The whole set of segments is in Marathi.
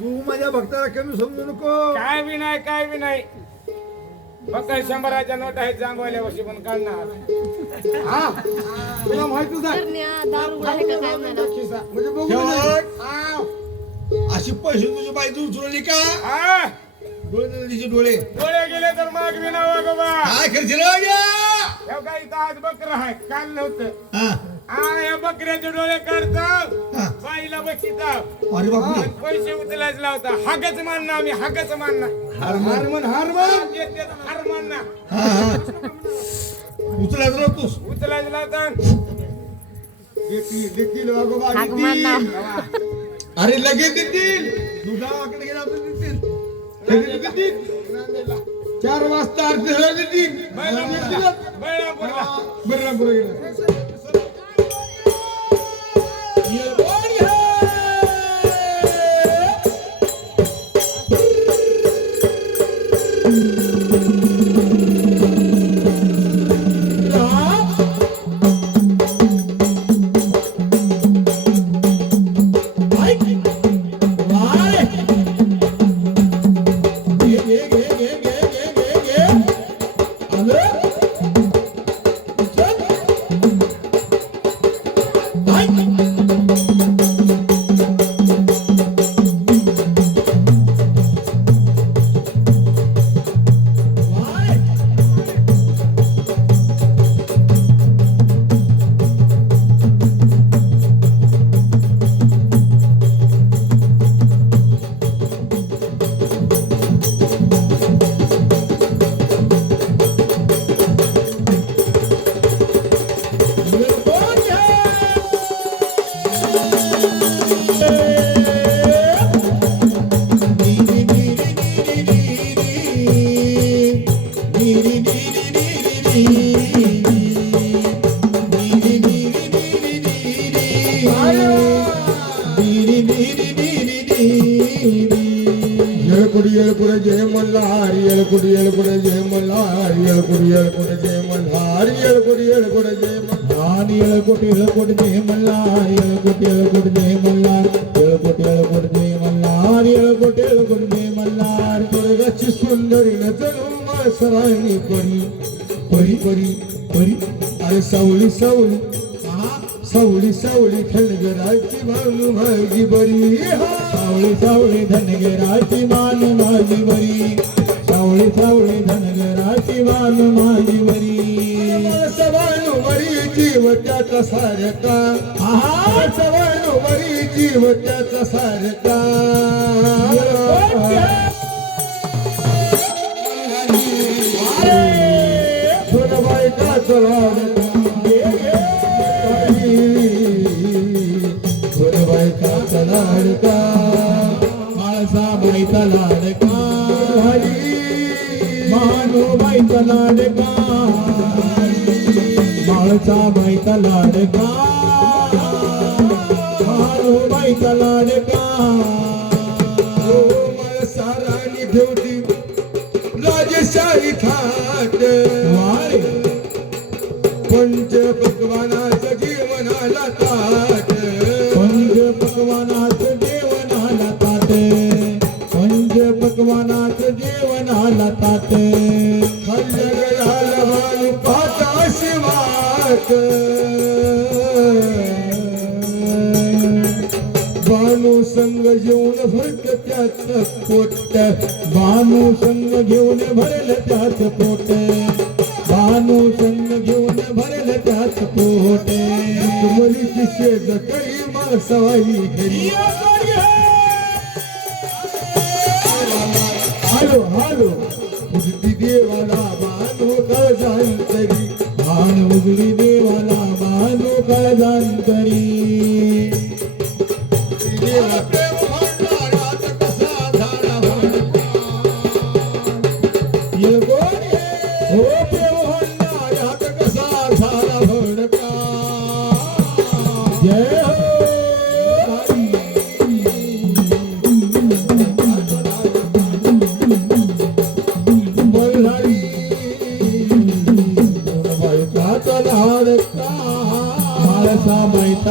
तू माझ्या भक्ताला कमी समजू नको. काय बी नाही काय बी नाही. फक्त 100च्या नोट आहेत जांभवाल्या वर्षी पण काढणार. हा तुला माहिती आहे दारू आहे का काय म्हणा म्हणजे बघू अशी पैसे तुझी बाई उचलली का? हा डोळे दिले तिचे डोळे. डोळे गेले तर माग बी ना बाबा. काय करशील? काही तर आज बकर आहे काल नव्हतं. हा या बकऱ्याचे डोळे काढतो हा. बाईला बक्षिता अरे बापरे. पैसे उचलायचं लावता. हागच मानना आम्ही हागच मानना. हारमन हारमन हार मानना हा हा उचलायचं नव्हतोस. उचलायचं लावता. देतील वागोबा हाक मानना. देतील. अरे लगेच देतील. दुधाकडे गेला तर देतील. लगेच देतील. 4 वाजता आरती झाल्यावर देतील. बळरामपूरला बलरामपूर गेला. येळकुड जय मल्हार येळकुड जय मल्हार येळकुड जय मल्हार येळकुड जय मल्हार येळकुड जय मल्हार येळकुड जय मल्हार येळकुड जय मल्हार येळकुड जय मल्हार दुर्गाची सुंदरी नजर सराणी परी परी परी परी अरे सावली सावली सावली सावली धनगराची भानू माझी बरी. सावली सावली धनगराची मान माझी बरी. सावली सावली धनगराची मान माझी बरी. सवानू बरी जीव त्याचा सारका. हा सवानू बरी जीव त्याचा सारका. सोनबाई का चला बायका लाडका माळसा बाईचा लाडका मानो बाईचा लाडका माळसा बाईचा लाडका मानो बाईचा लाडका. माळसा राणी ठेवती राजशाही थाट. पंच पक्वानाचं जीवनाला ताट. पकवानाचं जेवणाला ताट. पंच पकवानाचं जेवणाला ताट. खाल्लं गळाला भानू पाहता शिवाट. भानू संग जेवण भरत त्याच पोट. भानू संग घेऊन भरलं त्याच पोट. भानू संग घेऊन भरलं त्याच पोट. तुमरी शेज करी सवाई घरी. हालो हालो उजली देवाला बांधो काळजांतरी. भान उजली देवाला बांधो काळजांतरी. देवा प्रेम भांडारात कसा झाला भडका. हो प्रेम भांडारात कसा झाला भडका. जय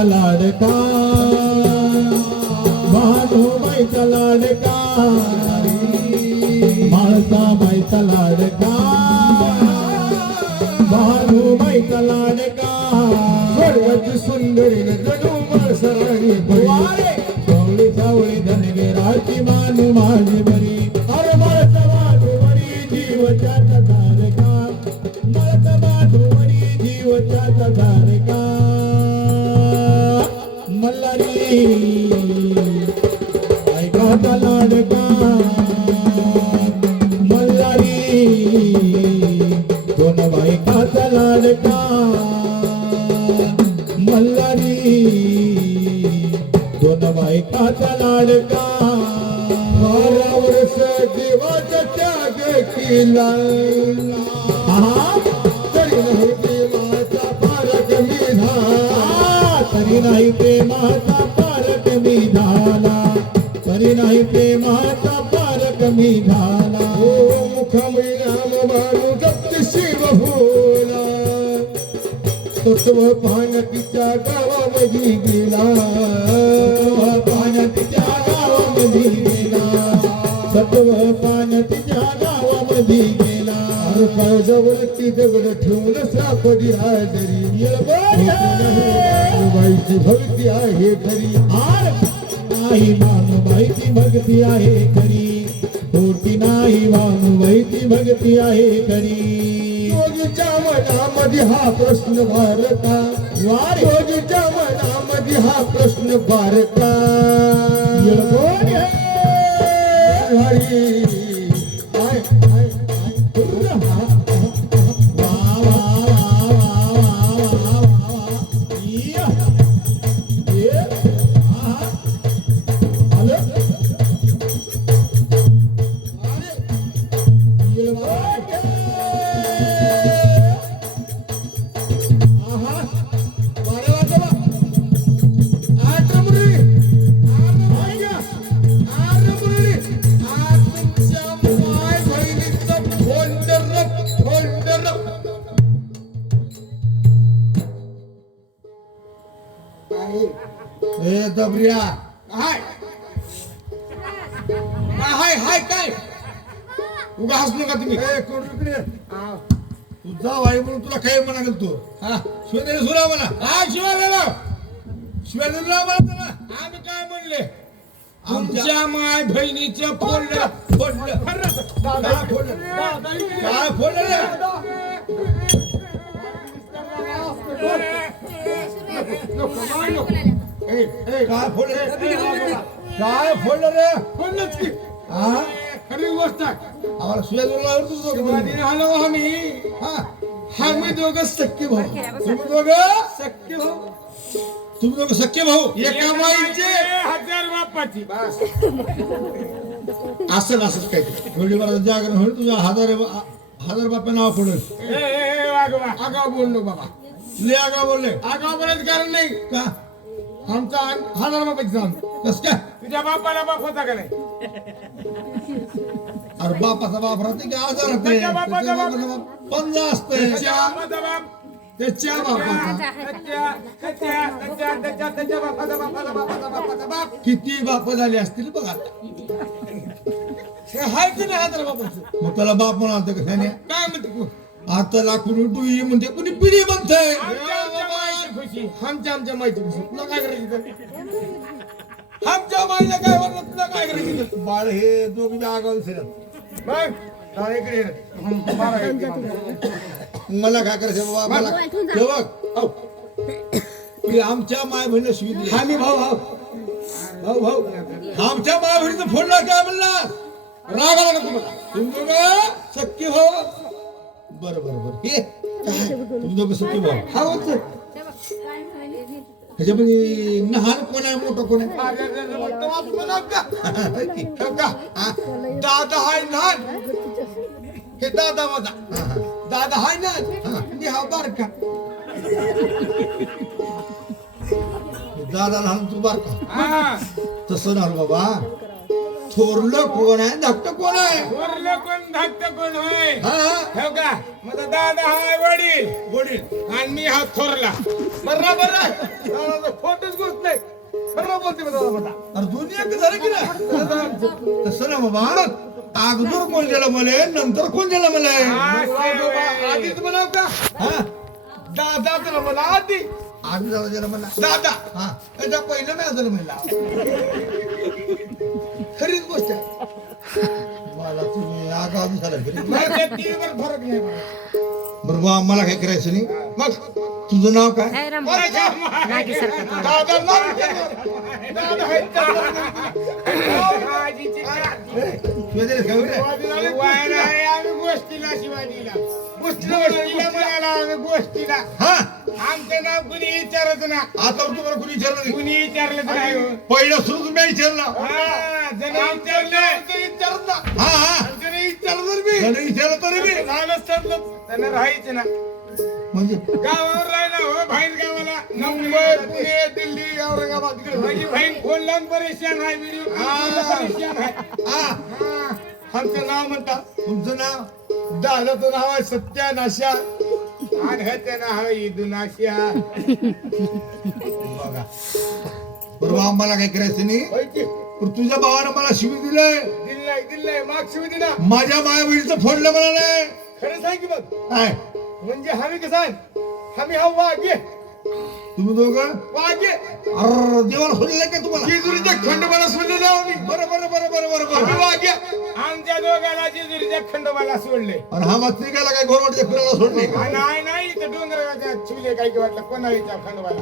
लाडका भानू मायचा लाडका माळसा मायचा लाडका भानू मायचा लाडका सर्वात सुंदरी जणू माळसराणी वारे सावळी सावळी धनगराची मानू माझी बरी अरे माळसा माधुवरी जीवच्या तारका माळसा माधुवरी जीवच्या तारका मल्हारी ऐकाचा लाडका मल्हारी दोन बायकाचा लाडका मल्हारी दोन बायकाचा लाडका 12 वर्ष देवाच्या त्याग केला तरी नाही देवाचा पारक मी झाला तरी नाही प्रेमाचा पार कमी झाला तरी नाही प्रेमाचा पार कमी झाला ओ मुखमयी नाम मानू जप्त शिव भोला तत्व पान तिच्या गावामध्ये गेला पान तिच्या गावामध्ये गेला सत्व पान तिच्या गावामध्ये गेला अरे पायाजवळची दगड ठेवून सापडी हाजरी बाईची भक्ती आहे खरी नाही मानूबाईची भक्ती आहे खरी खोटी नाही मानूबाईची भक्ती आहे खरी योगीच्या मनामध्ये हा प्रश्न भारता वारे योगीच्या मनामध्ये हा प्रश्न भारता कोण आहे? हरी आय आय वा, वा, वा, वा, वा, वा, वा. या. ये. हा. आलं? ये कोण आहे? आहा. वारे वाजवा. ए दबऱ्या हाय हाय हाय काय उगा हसू नका तुम्ही ए कोण इकडे तू जाव आहे म्हणून तुला काय म्हणा गेल तू हा शिवाय सुरा म्हणा हा शिवाय शिवाय म्हणा तुला आम्ही काय म्हणले आमच्या माय बहिणीचं फोडलं फोडलं काय फोडलं काय फोडलं रे ए, ए, काय फोडलं रे? काय फोडलं रे फोडलंच की हा खरी गोष्ट आहे आम्हाला शिवाय तुझं शिवाजी आलो आम्ही हा आम्ही दोघं सख्खे भाऊ तुम्ही दोघं सख्खे भाऊ तुम्ही दोघं सख्खे भाऊ एका माईचे 1000 बापाची असं असंच काय थोडी मला जागरण होईल तुझा हजार बाप्पा नाव पडेल वागवा आगाव बोललो बाबा ले आगा बोलले आगाव बोलायचं कारण नाही का आमचा 1000 बापाची जाण कस काय तुझ्या बापाला बाप होता का नाही अरे बापाचा बाप राहते की आजार राहते त्याच्या बापाचा बाप. त्याच्या बापाचा बाप पंजा असते त्याच्या बापाचा बाप त्याच्या बापाचा त्याच्या बापाचा बाप किती बाप झाले असतील बघ आता हे हाय की नाही 1000 बापाचं मग त्याला बाप म्हणाल का त्याने काय म्हणते आता लाकून डुई म्हणते कुणी पिढी म्हणते आमच्या माहिती खुशी तुला काय करायचं आमच्या माईला काय म्हणलं तुला काय करायचं बाळ हे दोघी आगाऊ फिरत मग जा इकडे ये. मारा इकडे. मला काय करायचं बाबा मला हे बघ की आमच्या माय बहिणी शिविली आम्ही भाऊ भाऊ भाऊ भाऊ आमच्या माय बहिणीचं फोडला काय म्हणला राग आला का तुम्हाला तुम्ही दोघं शक्य हो बरं बरं बरं हे काय तुम्ही दोघं सख्खे भाऊ हा होत त्याच्यामध्ये लहान कोण आहे मोठं कोण आहे दादा हाय लहान हे दादा माझा दादा हाय लहान मी हा बारका दादा लहान तू बारका हा तसं ना बाबा थोरलं कोण आहे धाकटं कोण आहे वरलं कोण धाकटं कोण होय हा हो का माझा दादा हाय वडील वडील आणि मी हा थोरला बरोबर आहे फोटोच गोष्ट नाही खरं बोलते मी दादा बेटा. अरे दोन्ही एक झालं की ना तसं ना बाबा अगोदर कोण गेलं मला नंतर कोण गेलं मला असं आधीच म्हणाव का हा दादा तुला मला आधी आधी जाऊ गेला मला दादा हा त्याच्या पहिलं नाही झालं म्हणला खरीच गोष्ट आहे. मला तुम्ही आगाव झाला टीव्हीवर फरक नाही पडत. बरं बा आम्हाला काय करायचं नाही मग तुझं नाव काय काय राम दादा नागी सारखं नाव ठेव. दादा हे आजीची काळजी. शिवाजी काय रे? वायला आहे आम्ही गोष्टीला शिवाजीला गोष्टीला म्हणाला आम्ही गोष्टीला. हा आमचं नाव कुणी विचारत ना. आता तुम्हाला कोणी विचारलं नाही कुणी विचारलं तर नाही हो. पहिलं सुरू तुम्ही विचारलं हा, जण विचारलं विचारत ना हा हा जण विचारलं तर मी त्याने विचारलं तरी मी झालंच ठरलं. त्यांना राहायचं ना. म्हणजे गावावर राहिला हो बाहेर गावाला मुंबई पुणे दिल्ली औरंगाबाद तिकडे माझी बहीण फोन लावून परेशान आहे व्हिडिओ परेशान आहे. हा हा. आमचं नाव म्हणतात तुमचं नाव दादाचं नाव आहे सत्यानाशा आणि ह्याचं नाव आहे इदुनाशिया. बघा बरोबर आम्हाला काय करायचं नाही होय की? पण तुझ्या भावानं मला शिवी दिलंय दिल्ली मागची होती ना माझ्या माया बहिणीचं फोडलं मला नाही खरं सांग की बघ काय म्हणजे हमी कसं आहे हमी हा वाघे तुम्ही दोघं वाघे अरे देवाला सोडलेलं का तुम्हाला जेजुरीच्या खंडोबाला सोडलेले आहो मी बरं बरं बरं बरं बरं आम्ही बरं वाघे आमच्या दोघाला जेजुरीच्या खंडोबाला सोडले. आणि हा मात्रिकाला काय गोरवाटच्या फिरायला सोडले का नाही नाही इथं डोंगराच्या चिवले काय की वाटलं कोणाच्या खंडोबाला.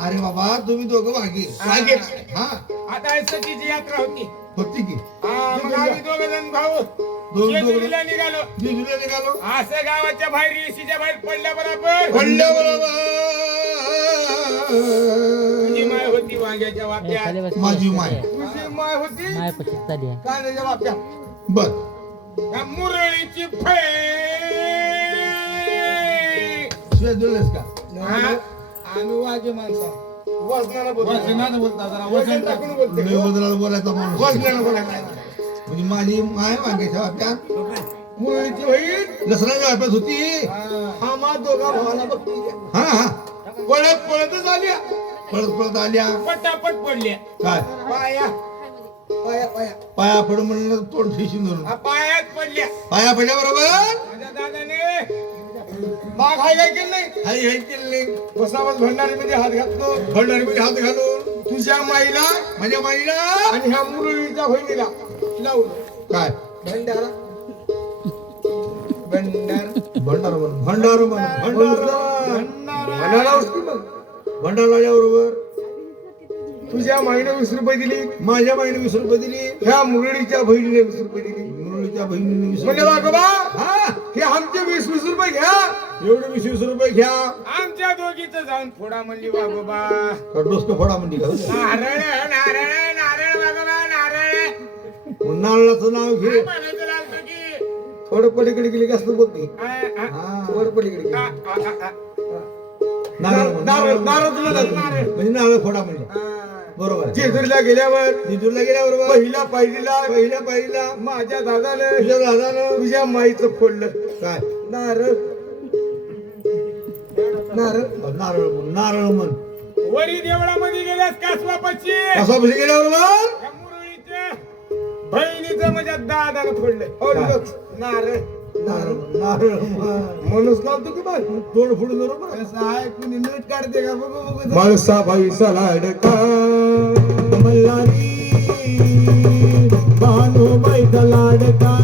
अरे बाबा तुम्ही दोघं वागे वाघे. हा आता ही सतीची यात्रा होती. होती की हा, मग आम्ही दोघ जण भाऊ दोघं- जेजुरीला निघालो. जेजुरीला निघालो असं गावाच्या बाहेर येशीच्या बाहेर पडल्या बरोबर पडल्या बरोबर तुझी माय होती वांग्याच्या वाप्यात. माझी माय तुझी माय होती माय पक्षी चाली आहे कांद्याच्या बाप्या बर या मुरळीची फै. शिवाय दिलेस का हा? आम्ही वाघे माणसं वजनानं बोलतो वजन टाकून बोलते लय बदलाला बोलायचा माणूस वजनानं बोलायचं म्हणजे माझी माय वांग्याच्या वाट्यात मुलीची होईल लसणाच्या वाट्यात होती हा मा दोघा भावाला बघती हा हा पळत पळतच आली पळत पळत आल्या पटापट पडल्या काय पाया. पाया पाया पाया पड म्हणलं तोंड ठेशीन धरून हा, पायात पडल्या. पाया पडल्या बरोबर माझ्या दादाने माग हाय काय केलं नाही हाय हाय केले बसावत भंडारीमध्ये हात घातलो भंडारीमध्ये हात घालून तुझ्या माईला माझ्या माईला आणि ह्या मुरळीच्या बहिणीला लावलं काय भंडारा भंडार भंडार म्हण भंडार म्हण भंडार भंडारा उचली मग. भंडार लावल्याबरोबर तुझ्या माईने 20 रुपये दिली माझ्या माईने 20 रुपये दिली ह्या मुरळीच्या बहिणीने 20 रुपये दिली मुरळीच्या बहिणीने 20 म्हणजे रुपये वागोबा हा हे आमचे 20 रुपये घ्या एवढे 20 रुपये घ्या आमच्या दोघीचं जाऊन फोडा म्हणली वागोबा. डोसकं फोडा म्हणली का नारळ नारळ नारळ वागोबा नारळ. नारळाचं नाव घे काय म्हणायचं लागतं की थोडं पलीकडे गेली जास्त बोलते आ, आ, हा. थोडं पलीकडे गेली. आ, आ, आ. नारळ म्हण. नारळ नारळ तुला जातो. म्हणजे नारळ फोडा म्हणली बरोबर आहे. जेजुरीला गेल्यावर जेजुरीला गेल्याबरोबर पहिल्या पायरीला पहिल्या पायरीला माझ्या दादाने तुझ्या दादानं तुझ्या माईचं फोडलं काय नारळ नारळ नारळ म्हण नारळ म्हण वरी देवळामध्ये गेल्यास कासवापाशी कसा पैसे गेल्याबरोबर या मुरळीच्या बहिणीचं म्हणजे दादानं फोडलंय. हो, काय? बघ. नारळ नारळ म्हण, नारळ म्हण. माणूस लावतो की बघ तोड फोडून बरोबर कसं आहे कुणी नीट काढते का बघू बघू माळसा भाई लाडका मल्हारी भानुबाई लाडका